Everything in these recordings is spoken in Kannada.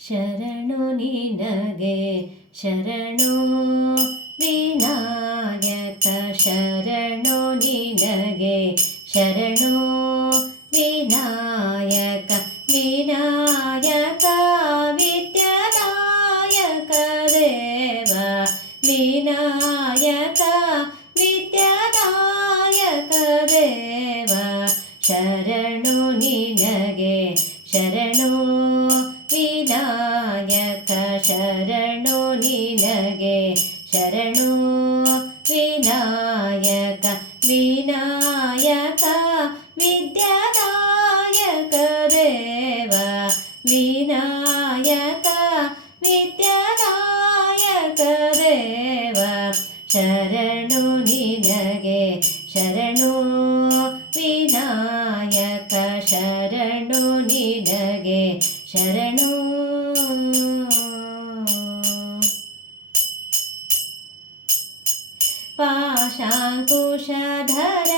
ಶರಣು ನಿನಗೆ ಶರಣು ವಿನಾಯಕ ಶರಣು ನಿನಗೆ ಶರಣು ವಿನಾಯಕ ವಿನಾಯಕ ವಿದ್ಯಾದಾಯಕ ದೇವ ವಿನಾಯಕ ವಿದ್ಯಾದಾಯಕ ದೇವ ಶರಣು ನಿನಗೆ ಶರಣು ವಿನಾಯಕ ಶರಣು ನಿನಗೆ ಶರಣು ವಿನಾಯಕ ವಿನಾಯಕ ವಿದ್ಯಾದಾಯಕ ದೇವ ವಿನಾಯಕ ವಿದ್ಯಾದಾಯಕ ದೇವ ಶರಣು ನಿನಗೆ ಶರಣು ವಿನಾಯಕ ಶರಣು ನಿನಗೆ ಶರಣು ಪಾಶಾಂಕುಶಧರ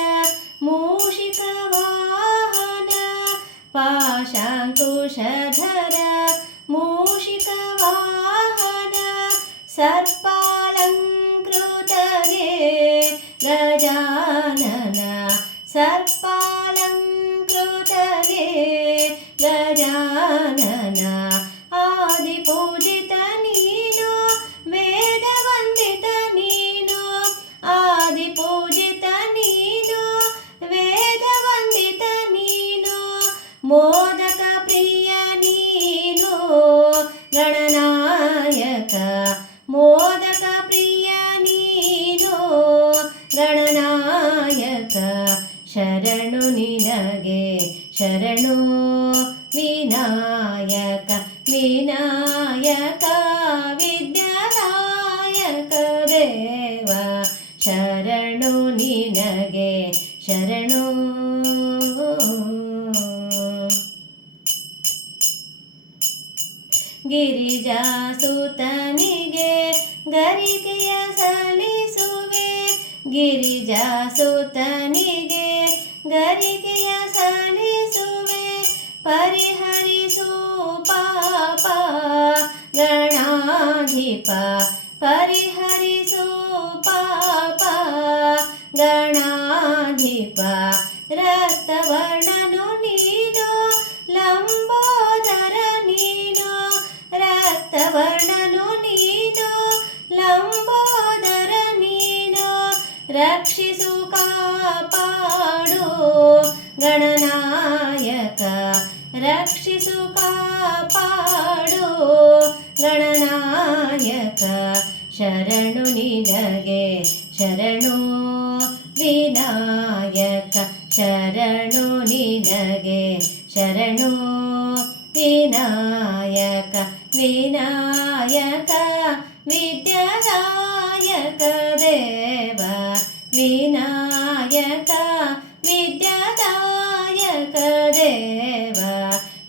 ಮೂಷಿಕವಾಹನ ಪಾಶಾಂಕುಶಧರ ಮೂಷಿಕವಾಹನ ಸರ್ಪಾಲಂಕೃತನೇ ಗಜಾನನ ಸರ್ಪಾಲಂಕೃತನೇ ಗಜಾನನ ಆದಿಪೂಜಿತ ನೀನು ವೇದವಂದಿತ ನೀನು ಆದಿಪೂಜಿತ ನೀನು ವೇದವಂದಿತ ನೀನು ಮೋದಕ ಪ್ರಿಯ ನೀನು ಗಣನಾಯಕ ಮೋದಕ ಪ್ರಿಯ ನೀನು ಗಣನಾಯಕ ಶರಣು ನಿನಗೆ ಶರಣು ವಿನಾಯಕ ವಿನಾಯಕ ವಿದ್ಯಾದಾಯಕ ದೇವ ಶರಣು ನಿನಗೆ ಶರಣು ಗಿರಿಜಾಸುತನಿಗೆ ಗರಿಕೆಯ ಸಲ್ಲಿಸುವೆ ಗಿರಿಜಾಸುತನಿಗೆ ಗರಿಕೆಯ ಸಲ್ಲಿಸುವೆ ಪರಿಹರಿಸು ಪಾಪ ಗಣಾಧಿಪ ಪರಿಹರಿಸು ಪಾಪ ಗಣಾಧಿಪ ರಕ್ತವರ್ಣನು ನೀನು ಲಂಬೋದರ ನೀನು ರಕ್ತವರ್ಣನು ನೀನು ಲಂಬೋದರ ನೀನು ರಕ್ಷಿಸು ಕಾಪಾಡು ಗಣನಾಯಕ ರಕ್ಷಿಸು ಕಾಪಾಡು ಗಣನಾಯಕ ಶರಣು ನಿನಗೆ ಶರಣು ವಿನಾಯಕ ಶರಣು ನಿನಗೆ ಶರಣು ವಿನಾಯಕ ವಿನಾಯಕ ವಿದ್ಯಾದಾಯಕ ದೇವ ವಿನಾಯಕ ವಿದ್ಯಾದಾಯಕ ದೇವ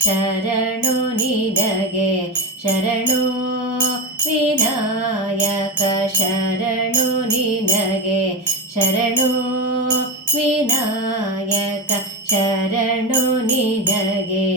ಶರಣು ನಿನಗೆ ಶರಣು ವಿನಾಯಕ ಶರಣು ನಿನಗೆ ಶರಣು ವಿನಾಯಕ ಶರಣು ನಿನಗೆ